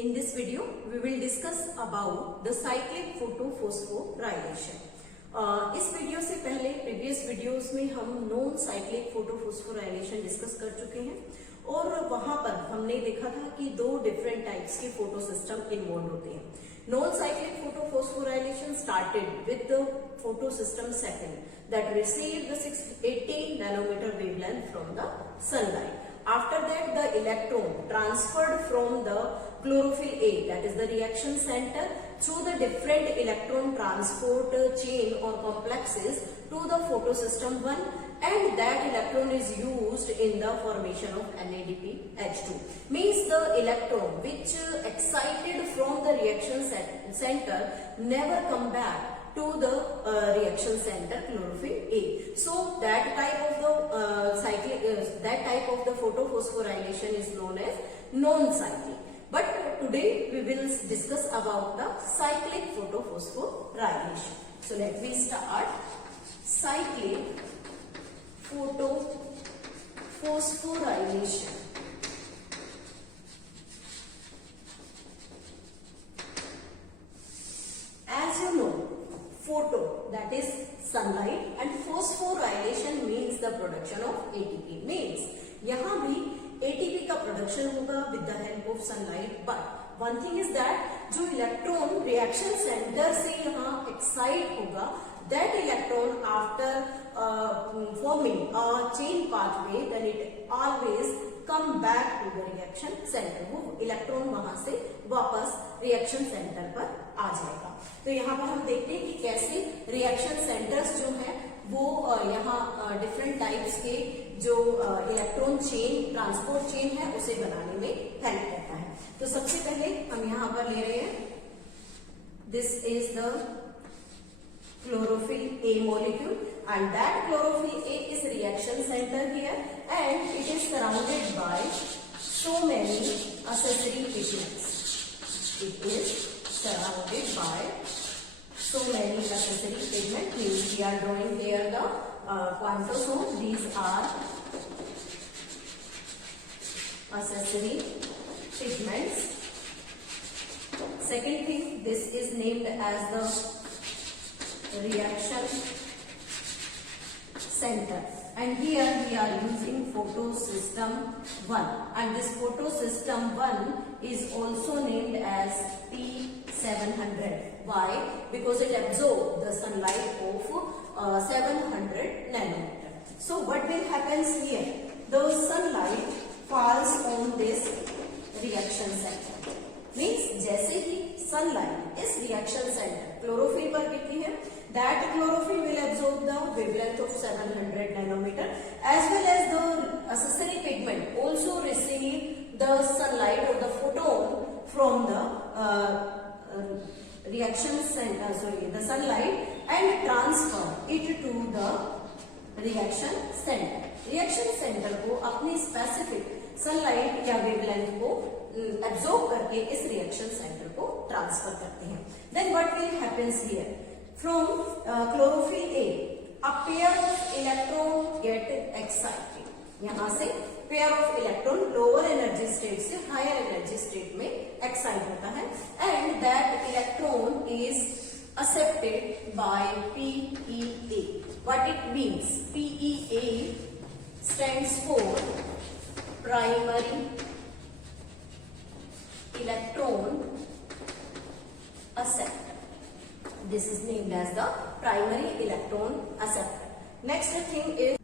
In this video, we will discuss about the cyclic photophosphorylation. इस video से पहले previous videos में हम नॉन साइक्लिक फोटोफोस्फोराइलेशन डिस्कस कर चुके हैं और वहां पर हमने देखा था कि दो डिफरेंट टाइप्स के फोटो सिस्टम इन्वॉल्व होते हैं. Non cyclic photophosphorylation started with the photo system second that received the 618 nanometer wavelength from the sunlight. After that, the electron transferred from the chlorophyll A, that is the reaction center, through the different electron transport chain or complexes to the photosystem 1, and that electron is used in the formation of NADPH2. Means the electron which excited from the reaction center never come back to the reaction center chlorophyll A. So that type of the photophosphorylation is known as non-cyclic. But today we will discuss about the cyclic photophosphorylation. So let me start. Cyclic photophosphorylation. As you know, photo, that is sunlight, and phosphorylation means the production of ATP. Means यहाँ भी ATP का production होगा with the help of sunlight. But one thing is that जो electron reaction centre से यहाँ excite होगा, that electron after forming a chain pathway, then it always come back to the reaction center. वो electron वहां से वापस reaction centre पर आ जाएगा. तो यहाँ पर हम देखते हैं कि कैसे रिएक्शन सेंटर्स जो है वो यहाँ डिफरेंट टाइप्स के जो इलेक्ट्रॉन चेन, ट्रांसपोर्ट चेन है उसे बनाने में हेल्प करता है. तो सबसे पहले हम यहाँ पर ले रहे हैं, this is the chlorophyll A molecule, and that chlorophyll A is reaction center here, and it is surrounded by so many accessory pigments. It is surrounded by so many accessory pigments. We are drawing here the quantosome. These are accessory pigments. Second thing, this is named as the reaction center, and here we are using photosystem 1, and this photosystem 1 is also named as P700. Why? Because it absorbs the sunlight of 700 nanometer. So what will happen here? The sunlight falls on this reaction center. Means जैसे ही sunlight इस reaction center chlorophyll पर गिरती है, that chlorophyll will absorb the wavelength of 700 nanometer, as well as the accessory pigment also receive the sunlight or the photon from the reaction center, the sunlight, and transfer it to the reaction center. Reaction center को अपनी specific sunlight या wavelength को absorb करके इस reaction center को transfer करते हैं. Then what will happens here? From chlorophyll A, a pair of electron get excited. यहाँ से pair of electron lower energy state से higher energy state में excite होता है, and that electron is accepted by PEA. What it means? PEA stands for primary electron acceptor. This is named as the primary electron acceptor. Next thing is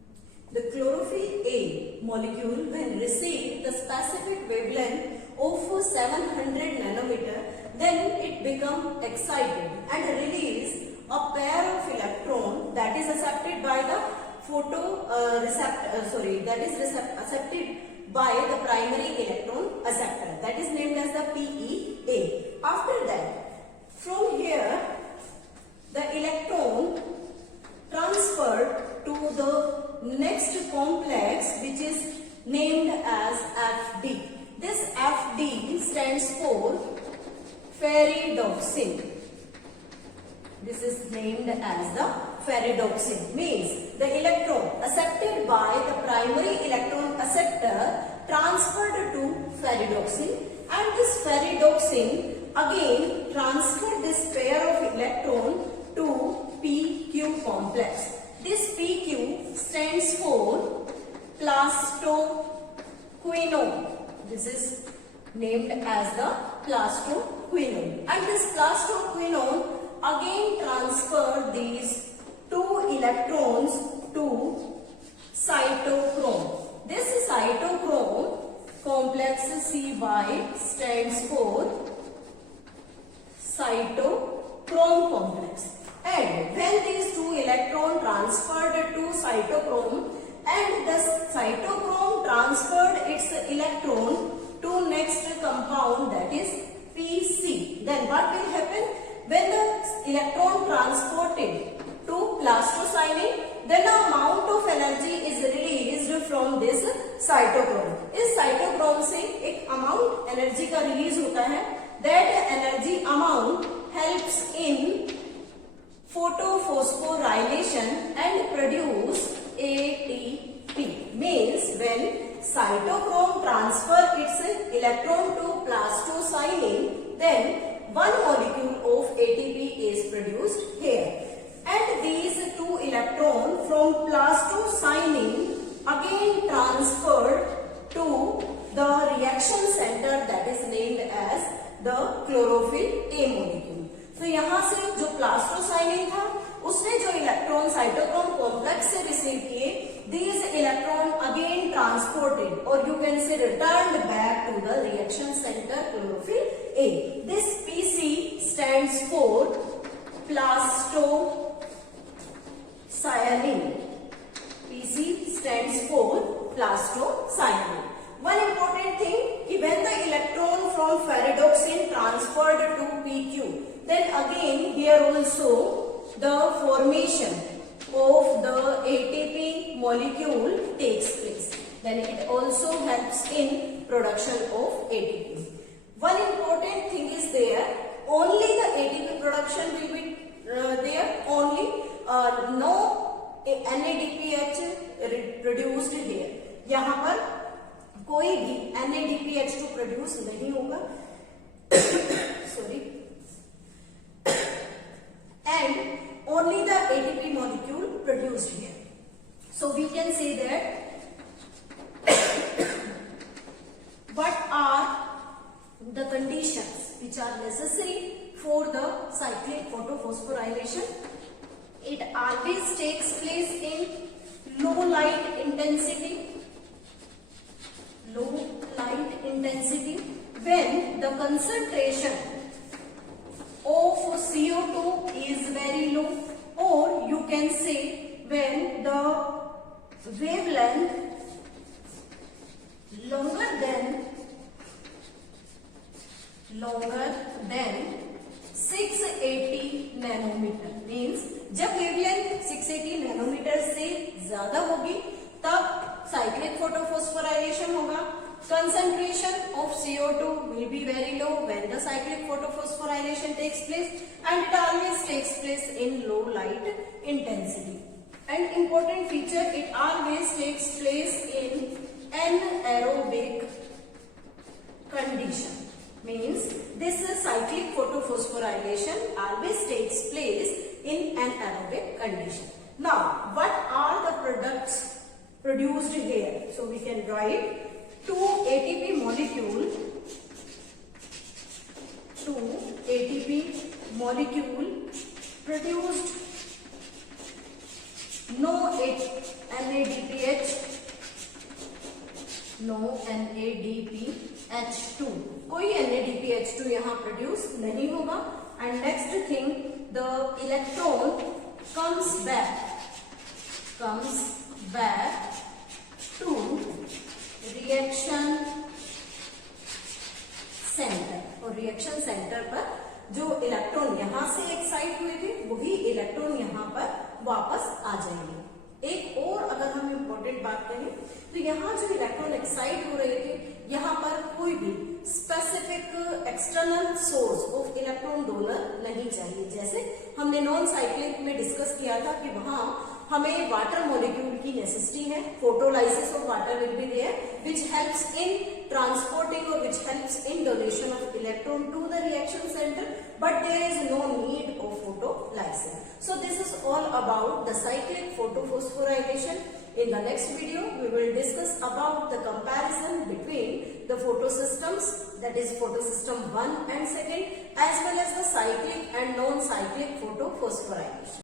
the chlorophyll A molecule when receive the specific wavelength of 700 nanometer, then it become excited and release a pair of electron that is accepted by the accepted by the primary electron acceptor, that is named as the PEA. After that, from here the electron transferred to the next complex, which is named as FD. This FD stands for ferredoxin. This is named as the ferredoxin. Means the electron accepted by the primary electron acceptor transferred to ferredoxin, and this ferredoxin pyridoxine again transfer this pair of electron to PQ complex. This PQ stands for plastoquinone. This is named as the plastoquinone, and this plastoquinone again transfer these 2 electrons to cytochrome. This cytochrome complex CY stands for cytochrome complex. And when these 2 electrons transferred to cytochrome and the cytochrome transferred its electron to next compound, that is PC, then what will happen? When the electron transported to plastocyanine, then the amount of energy is released from this cytochrome. इस cytochrome से एक amount energy का release होता है. That energy amount helps in photophosphorylation and produce ATP. Means when cytochrome transfer its electron to plastocyanine, then one molecule of ATP is produced here. And these 2 electrons from plastocyanine again transferred to the reaction center that is named as the chlorophyll A molecule. तो यहाँ से जो plastocyanin था उसने जो electron cytochrome complex से receive किए, these electron again transported or you can say returned back to the reaction center chlorophyll A. This PC stands for plastocyanine. PC stands for plastocyanine. One important thing, when the electron from pyridoxine transferred to PQ, then again here also the formation of the ATP molecule takes place. Then it also helps in production of ATP. One important thing is there, only the ATP production will be there, only no NADPH produced here. यहाँ पर कोई भी NADPH2 produce नहीं होगा. Sorry. And only the ATP molecule produced here. So we can say that what are the conditions which are necessary for the cyclic photophosphorylation? It always takes place in low light intensity. Low light intensity when the concentration of CO2 is very low, or you can say when the wavelength longer than 680 nanometre. Means जब wavelength 680 nanometre से ज्यादा होगी तब cyclic photophosphorilation होगा. Concentration of CO2 will be very low when the cyclic photophosphorylation takes place, and it always takes place in low light intensity. And important feature, it always takes place in anaerobic condition. Means this cyclic photophosphorylation always takes place in anaerobic condition. Now, what are the products produced here? So we can write 2 ATP molecule produced no NADPH, no NADPH2. कोई NADPH2 यहाँ produce नहीं होगा. And next thing, the electron comes back to reaction centre, और reaction centre पर जो electron यहाँ से excite हुए थे वही इलेक्ट्रॉन यहाँ पर वापस आ जाएंगे. एक और अगर हम इम्पोर्टेंट बात करें तो यहाँ जो इलेक्ट्रॉन एक्साइट हो रहे थे यहाँ पर कोई भी specific external source of electron donor नहीं चाहिए. जैसे हमने नॉन साइक्लिक में डिस्कस किया था कि वहां हमें वाटर मॉलिक्यूल की नेसेसिटी है. Photolysis of water will be there which helps in transporting और which helps in donation of electron to the but there is no need of photolysis. So this is all about the cyclic photophosphorylation. In the next video, we will discuss about the comparison between the photosystems, that is photosystem 1 and 2, as well as the cyclic and non-cyclic photophosphorylation.